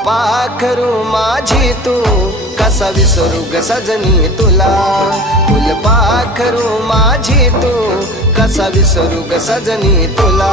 फुलपाखरू माझी तू कसा विसरू ग सजनी तुला फुलपाखरू माझी तू कसा विसरू ग सजनी तुला